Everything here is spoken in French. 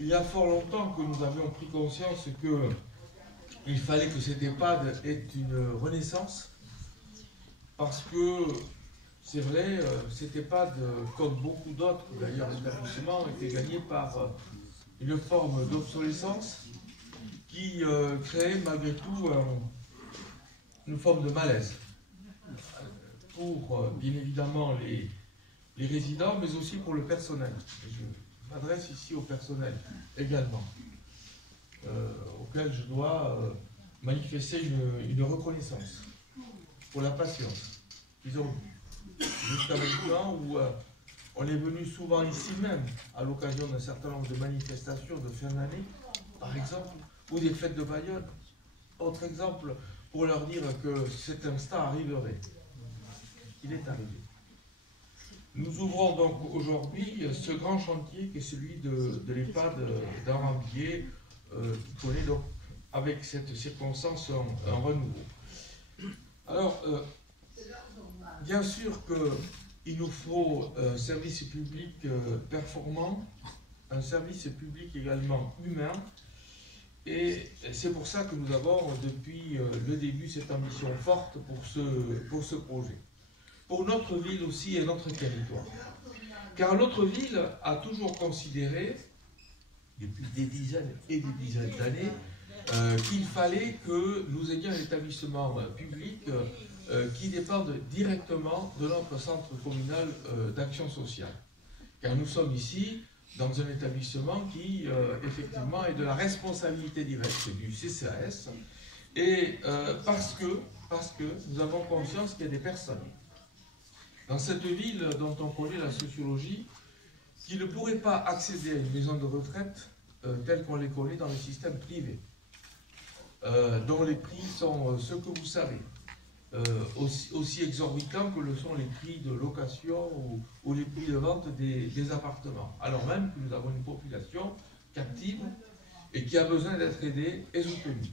il y a fort longtemps que nous avions pris conscience qu'il fallait que cet EHPAD ait une renaissance, parce que c'est vrai, cet EHPAD, comme beaucoup d'autres d'ailleurs établissements, était gagné par une forme d'obsolescence qui créait malgré tout une forme de malaise pour bien évidemment les résidents, mais aussi pour le personnel. Je m'adresse ici au personnel également, auquel je dois manifester une reconnaissance pour la patience qu'ils ont eue jusqu'à maintenant, où on est venu souvent ici même à l'occasion d'un certain nombre de manifestations de fin d'année, par exemple, ou des fêtes de Bayonne. Autre exemple, pour leur dire que cet instant arriverait. Il est arrivé. Nous ouvrons donc aujourd'hui ce grand chantier qui est celui de l'EHPAD d'Arambier, qui connaît donc avec cette circonstance un renouveau. Alors, bien sûr qu'il nous faut un service public performant, un service public également humain, et c'est pour ça que nous avons depuis le début cette ambition forte pour ce projet. Pour notre ville aussi et notre territoire. Car notre ville a toujours considéré, depuis des dizaines et des dizaines d'années, qu'il fallait que nous ayons un établissement public qui dépende directement de notre centre communal d'action sociale. Car nous sommes ici dans un établissement qui, effectivement, est de la responsabilité directe du CCAS, et parce que nous avons conscience qu'il y a des personnes dans cette ville dont on connaît la sociologie, qui ne pourraient pas accéder à une maison de retraite telle qu'on les connaît dans le système privé, dont les prix sont ceux que vous savez, aussi exorbitants que le sont les prix de location ou les prix de vente des appartements, alors même que nous avons une population captive et qui a besoin d'être aidée et soutenue.